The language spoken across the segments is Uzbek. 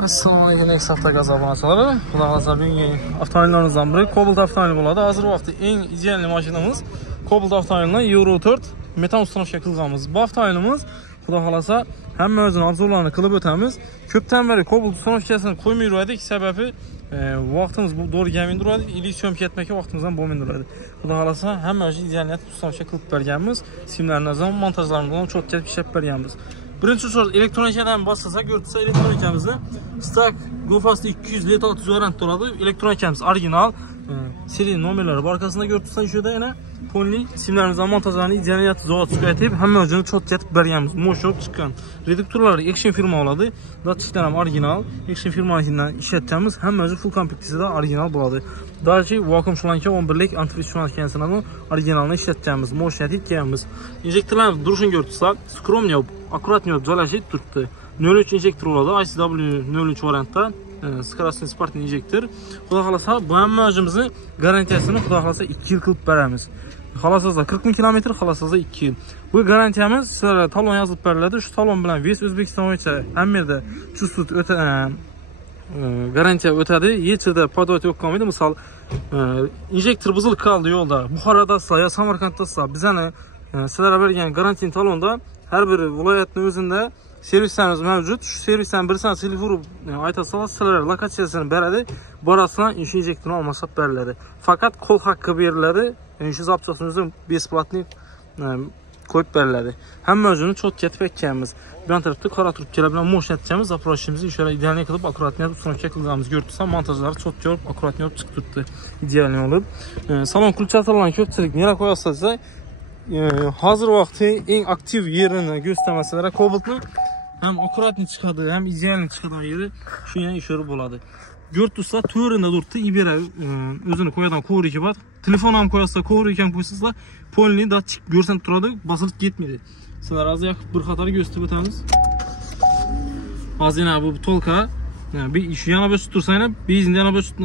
Assalomu alaykum, Nexta gaz abonachilari. Xudo xolasa bugungi avtomobillarimizdan biri Cobalt avtomobili bo'ladi. Hozir vaqtda eng ideal mashinamiz Cobalt avtomobilidan Euro 4 metan ustanovka qilganmiz. Bu avtomobilimiz Xudo xolasa hamma o'zini obzorlarini qilib o'tamiz. Ko'pdan beri Cobalt ustanovkasini qo'ymay yurdik, sababi vaqtimiz bu doğru kelmay turadi, ili syomka etmakka vaqtimizdan bo'lmay turadi. Xudo xolasa hamma o'zi idealiyat ustanovka qilib berganmiz. Simlarni ham montajlarini ham çok kelib ishlab berganmiz. Birinchi so'z elektronikadan boshlasak, ko'rsa elektronikamizni Stack GoFast 200 let 600 variant turadi. Elektronikamiz original, seri nomerlari barkasida ko'rsa shunda yana polni simlarimizdan montajlarini idealiyat zavodga aytib, hamma o'zini çok ketib berganmiz. Mo'shib chiqqan. Reduktorlari Action firma oladi. Datchiklar ham original, Action firmasidan ishlatganmiz. Hamma o'zi full komplektida original bo'ladi. Dachi vakuum shlanka 11lik antifriz shlankansini originalni ishlatganmiz. Mo'shib yetganmiz. Injektorlar durishini ko'rsak, skromniy аккуратнее joylashib turibdi. 03 injektor bo'ladi, ICW 03 variantda, скоростной спортный injektor. Xudo xolasa bu hamma o'zimizni garantiyasini Xudo xolasa 2 yil qilib beramiz. Xolosada 40 000 kilometr, xolosada 2 yil. Bu garantiyamiz sizlarga talon yozib beriladi. Shu talon bilan Ves O'zbekiston bo'yicha hamma yerda chusut garantiya o'tadi. Hech yerda podvod yo'q qolmaydi. Misol, injektor buzilib qoldi yo'lda, Buxorodasizlar yo Samarqanddasizlar, bizani sizlarga bergan garantiya talonda har bir viloyatning o'zida servislarimiz mavjud. Shu servisdan birisini telefon aytasalar, sizlar lokatsiyasini beradi. Borasizlar, shu injektorni almashab beriladi. Faqat qo'l haqqi beriladi. Shu zapchasini o'zi besplatniy qo'yib beriladi. Hamma o'zini cho't ketib ketganmiz. Bu tarafda qora trubkalar bilan mo'shnatchamiz, zaproshimizni ishora idealniy qilib akkuratniy ustanovka qilganmiz. Ko'rsa montajlari cho't ko'rib, akkuratniy olib chiqib turibdi. Idealniy olib. Salon kulchatorlarni ko'pchilik nega qo'yasizlar? Hozir vaqti eng aktiv yerini göstermeseler Cobalt'ni hem akkuratni chiqadi, hem idealni chiqadigan yeri shu yana ishora bo'ladi. Ko'rsa to'rinda turibdi, ibera o'zini qo'yadan qo'riki bor. Telefon ham qo'yasa, qo'riki ham qo'ysizlar, polni datchik ko'rsatib turadi, bosilib ketmaydi. Sizlar hozir yoqib bir qator ko'rsatib o'tamiz. Hozir bu tolka, bir shu yana bosib tursanglar, benzinni yana bosib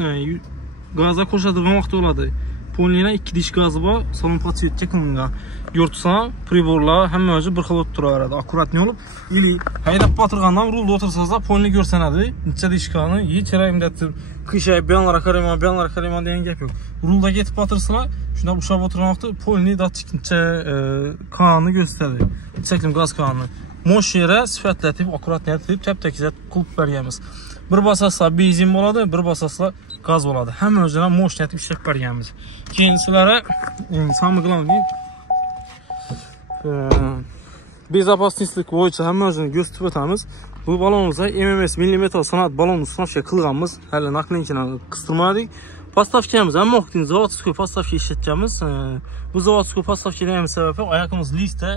gazga qo'shadigan vaqt bo'ladi. Polnina 2 dish gazi bor, salon podсветка qilingan. Ko'rsa, priborlar hamma o'zi bir xil o'tib turaveradi. Akkuratniy olib, ili haydab o'tirgandan rulda o'tirsangizlar, polni ko'rsanadi. Necha dishkani, hech rangda qishay buyonlarga qarayman degan gap yo'q. Rulda ketib o'tirsanglar, shunda ushab o'tirgan vaqtda polni datchikcha qonni ko'rsatadi. Cheklim gaz qonni. Moshira sifatlatib, akkuratniy qilib, tap-takizat qilib berganmiz. Bir bosaslar benzin bo'ladi, bir bosaslar gaz bo'ladi. Hamma o'zini mo'shnatib ishlab berganmiz. Keyin sizlarga самое главное безопасность bo'yicha hamma o'zini ko'rsatib o'tamiz. Bu balonimizda MMS milliy metal san'at balonni ustanovka qilganmiz. Hali naklinkini qistirmadik. Postavkamiz hamma vaqtini zavodskiy postavka ishlatganmiz. Bu zavodskiy postavkaning sababi oyog'imiz listda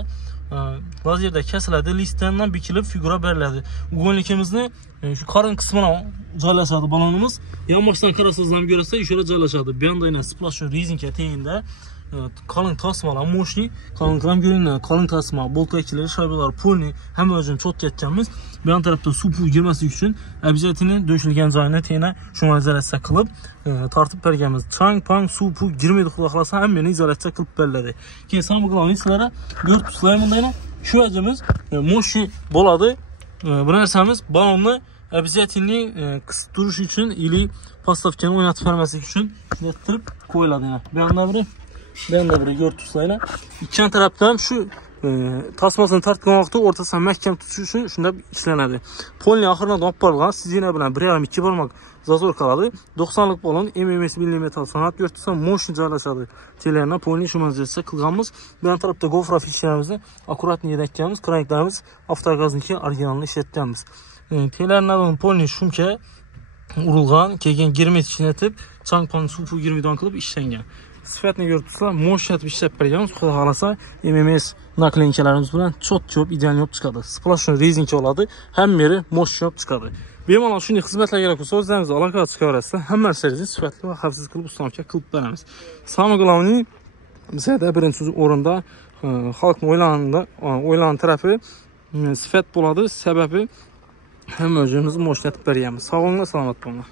vaziyatda kesiladi, listdan bikilib figura beriladi. Ugonlikimizni shu qorin qismina joylashadi balonimiz. Yonboshdan qarasangizlar ham ko'rasiz, shura joylashadi. Bu yoqda yana splash rezinka tengida qalin tasmalar, moshni qalin ham ko'rinadi. Qalin tasma, boltachilar, shaybalar, polni hamma o'zini cho't ketganmiz. Bu yon tarafda suv girmaslik uchun обязательно do'shilgan joyini tena shunga izolyatsiya qilib tortib berganmiz. Chang, pang, suv girmaydi, xudo xolasa hammani izolyatsiya qilib beriladi. Keyin samimi qilamiz sizlarga 4 slaymondayna shu ajimiz moshni bo'ladi. Bu narsamiz balonni обязательно qisib turish uchun ili postavkani o'ynatib bermaslik uchun turib qo'yiladi. Bu yoqda bir ko'rtusanglar, ikki tarafdan shu tasmasini tortgan vaqtda o'rtasidan mahkam tutish uchun shunda ishlanadi. Polni oxiridan olib borilgan, sizina bilan 1,5-2 barmoq zazor qoladi. 90lik balon MMS milliy metal san'at ko'rtusa moshni joylashadi. Telerni polni shu manzilda qilganmiz. Bu tarafda GoFro fishamizni akkuratniy yedakkanmiz, kranklarimiz avtogazniki originalni ishlatganmiz. Telerlarning polni shumka urilgan, keyin germetik etib, changpon suv girmaydigan qilib ishlangan. Sifatni ko'rsatsizlar, mo'shatib ishlab berganmiz. Xudo xolasa MMS naklinkalarimiz bilan cho't-cho'p idealniy olib chiqadi. Splash rezinka oladi, hamma yeri mo'shat chiqadi. Bemalol shunday xizmatlar kerak bo'lsa, o'zlaringiz aloqa chiqaverasizlar. Hamma narsangizni sifatli va xavfsiz qilib ustanovka qilib beramiz. Самое главное, bizda birinchi o'rinda xalqning o'ylagan tarafi sifat bo'ladi, sababi hamma o'zimizni mo'shatib beramiz. Sog' bo'linglar, salomat bo'linglar.